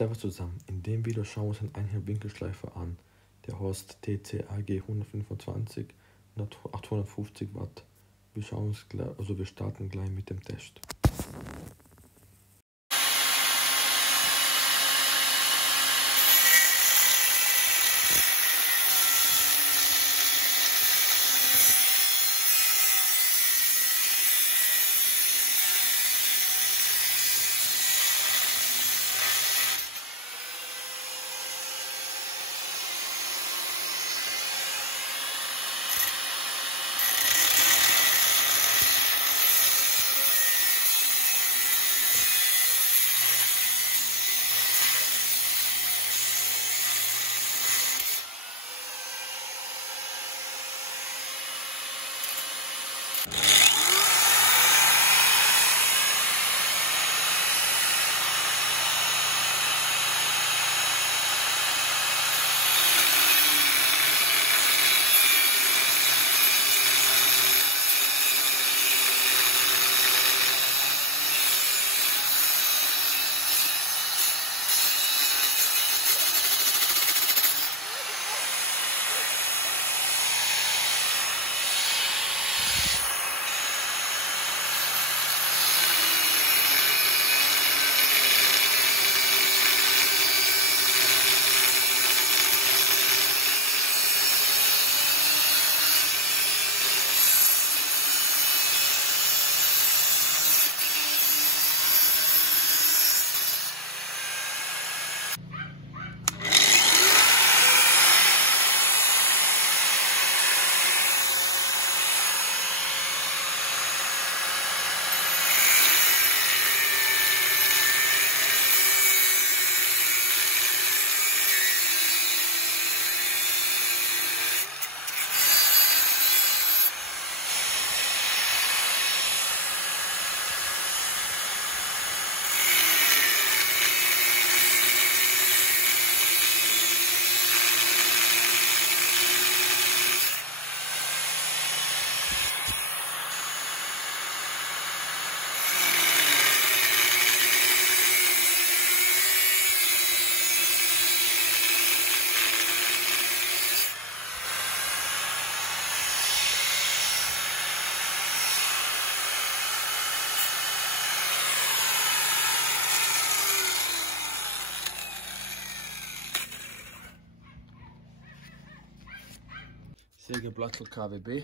Servus zusammen, in dem Video schauen wir uns einen Einheit-Winkelschleifer an, der Horst TC-AG 125 und 850 Watt. Wir starten gleich mit dem Test. Sägeblatt KWB.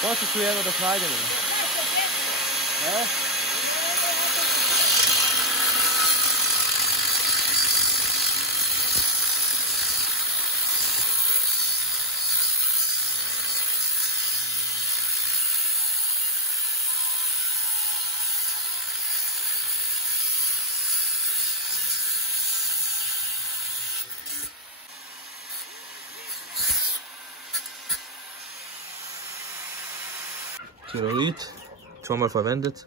Was ist schwer oder schneiden? Ja? Tyrolit, schon mal verwendet.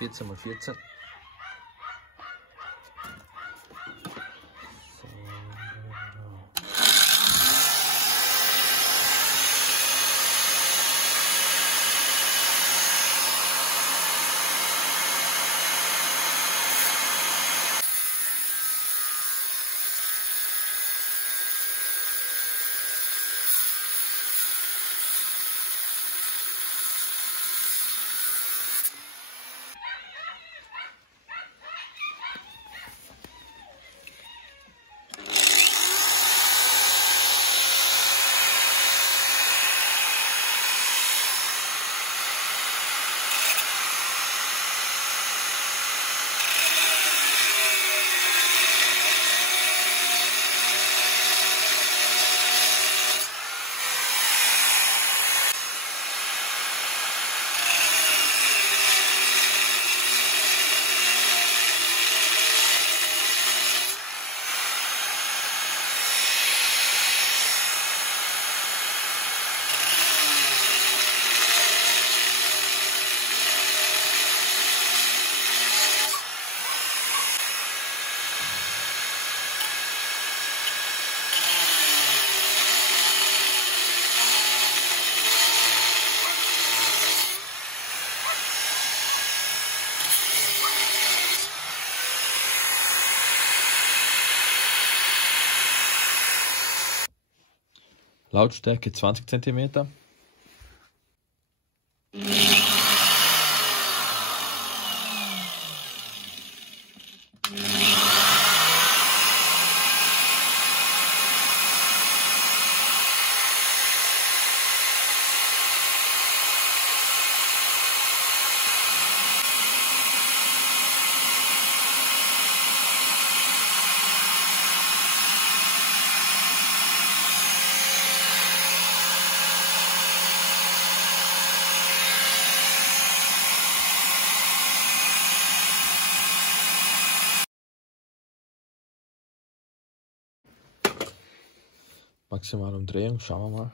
14x14. Lautstärke 20 cm. Maximale Umdrehung, schauen wir mal.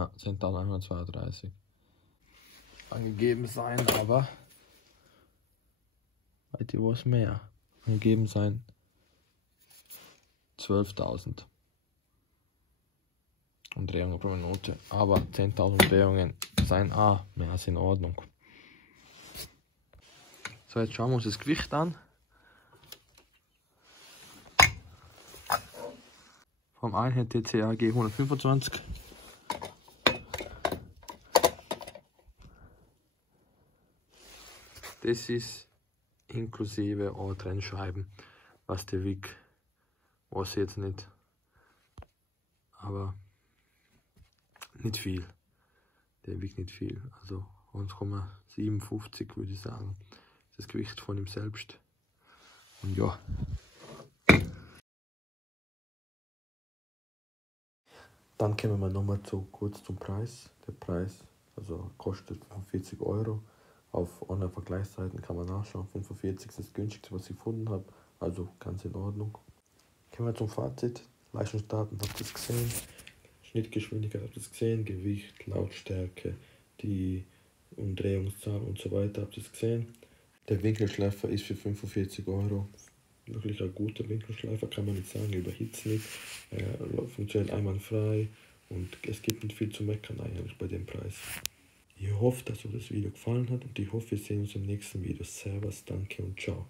Ja, 10.132. Angegeben sein, aber weit ihr was mehr. Angegeben sein 12.000 Umdrehungen pro Minute, aber 10.000 Umdrehungen seien mehr als in Ordnung. So, jetzt schauen wir uns das Gewicht an. Vom Einheit TCAG 125. Das ist inklusive auch Trennscheiben, was der wiegt, weiß ich jetzt nicht, aber nicht viel. Der wiegt nicht viel, also 1,57 würde ich sagen, das Gewicht von ihm selbst. Und ja. Dann kommen wir nochmal kurz zum Preis. Der Preis kostet 45 €. Auf Online-Vergleichsseiten kann man nachschauen. 45 ist das günstigste, was ich gefunden habe. Also ganz in Ordnung. Kommen wir zum Fazit. Leistungsdaten habt ihr es gesehen. Schnittgeschwindigkeit habt ihr es gesehen. Gewicht, Lautstärke, die Umdrehungszahl und so weiter habt ihr es gesehen. Der Winkelschleifer ist für 45 €. Wirklich ein guter Winkelschleifer, kann man nicht sagen, überhitzt nicht. Funktioniert einwandfrei und es gibt nicht viel zu meckern eigentlich bei dem Preis. Ich hoffe, dass euch das Video gefallen hat und ich hoffe, wir sehen uns im nächsten Video. Servus, danke und ciao.